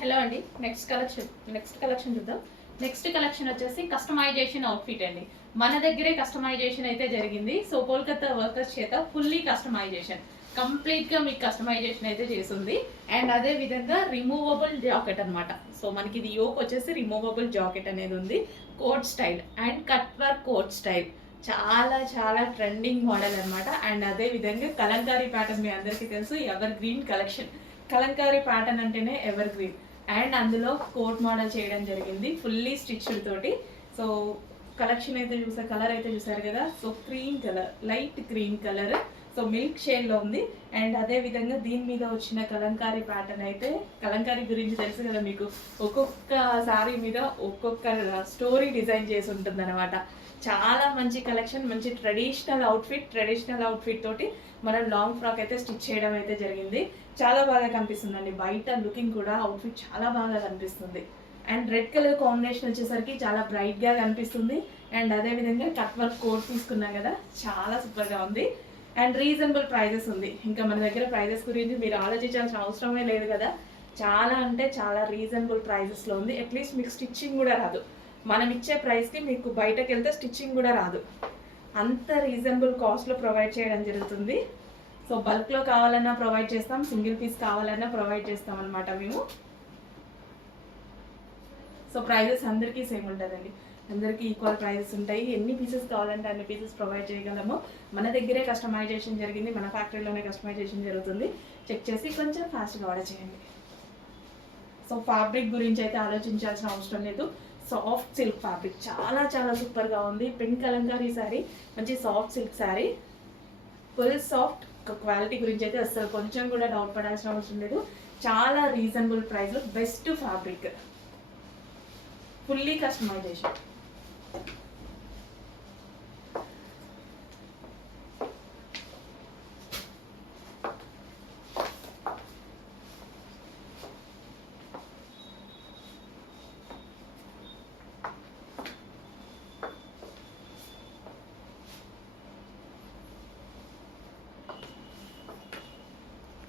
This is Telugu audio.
హలో అండి. నెక్స్ట్ కలెక్షన్ చూద్దాం. నెక్స్ట్ కలెక్షన్ వచ్చేసి కస్టమైజేషన్ అవుట్ఫిట్ అండి. మన దగ్గరే కస్టమైజేషన్ అయితే జరిగింది. సో కోల్కతా వర్కర్స్ చేత ఫుల్లీ కస్టమైజేషన్, కంప్లీట్ గా మీకు కస్టమైజేషన్ అయితే చేస్తుంది. అండ్ అదే విధంగా రిమూవబుల్ జాకెట్ అనమాట. సో మనకి ఇది యోక్ వచ్చేసి రిమూవబుల్ జాకెట్ అనేది ఉంది. Coat style and cut work coat style, చాలా చాలా ట్రెండింగ్ మోడల్ అనమాట. అండ్ అదే విధంగా కలంకారీ ప్యాటర్న్ మీ అందరికీ తెలుసు, ever green collection. Kalamkari pattern అంటేనే ఎవర్ గ్రీన్. అండ్ అందులో కోట్ మోడల్ చేయడం జరిగింది ఫుల్లీ స్టిచ్డ్ తోటి. సో కలెక్షన్ అయితే చూసారు, కలర్ అయితే చూసారు కదా. So cream colour, light cream colour, so milk షేడ్లో ఉంది. అండ్ అదే విధంగా దీని మీద వచ్చిన కలంకారీ ప్యాటర్న్ అయితే, కలంకారీ గురించి తెలుసు కదా మీకు, ఒక్కొక్క సారీ మీద ఒక్కొక్క స్టోరీ డిజైన్ చేసి ఉంటుంది అనమాట. చాలా మంచి కలెక్షన్, మంచి ట్రెడిషనల్ అవుట్ఫిట్ తోటి మనం లాంగ్ ఫ్రాక్ అయితే స్టిచ్ చేయడం అయితే జరిగింది. చాలా బాగా కనిపిస్తుందండి, బయట లుకింగ్ కూడా అవుట్ఫిట్ చాలా బాగా కనిపిస్తుంది. అండ్ రెడ్ కలర్ కాంబినేషన్ వచ్చేసరికి చాలా బ్రైట్గా కనిపిస్తుంది. అండ్ అదేవిధంగా కట్ వర్క్ కోట్ తీసుకున్నాం కదా, చాలా సూపర్గా ఉంది. అండ్ రీజనబుల్ ప్రైజెస్ ఉంది. ఇంకా మన దగ్గర ప్రైజెస్ గురించి మీరు ఆలోచించాల్సిన అవసరమే లేదు కదా. చాలా అంటే చాలా రీజనబుల్ ప్రైజెస్లో ఉంది. అట్లీస్ట్ మీకు స్టిచ్చింగ్ కూడా రాదు. మనం ఇచ్చే ప్రైస్కి మీకు బయటకు వెళ్తే స్టిచ్చింగ్ కూడా రాదు, అంత రీజనబుల్ కాస్ట్లో ప్రొవైడ్ చేయడం జరుగుతుంది. సో బల్క్లో కావాలన్నా ప్రొవైడ్ చేస్తాం, సింగిల్ పీస్ కావాలన్నా ప్రొవైడ్ చేస్తాం అనమాట మేము. సో ప్రైజెస్ అందరికీ సేమ్ ఉంటుందండి, అందరికీ ఈక్వల్ ప్రైజెస్ ఉంటాయి. ఎన్ని పీసెస్ కావాలంటే అన్ని పీసెస్ ప్రొవైడ్ చేయగలము. మన దగ్గరే కస్టమైజేషన్ జరిగింది, మన ఫ్యాక్టరీలోనే కస్టమైజేషన్ జరుగుతుంది. చెక్ చేసి కొంచెం ఫాస్ట్గా ఆర్డర్ చేయండి. సో ఫ్యాబ్రిక్ గురించి అయితే ఆలోచించాల్సిన అవసరం లేదు. సాఫ్ట్ సిల్క్ ఫ్యాబ్రిక్ చాలా చాలా సూపర్గా ఉంది. పింక్ కలంకారీ శారీ, మంచి soft silk sari, full soft. Quality గురించి అయితే అసలు కొంచెం కూడా డౌట్ పడాల్సిన అవసరం లేదు. చాలా రీజనబుల్ ప్రైస్లో బెస్ట్ ఫ్యాబ్రిక్, ఫుల్లీ కస్టమైజేషన్.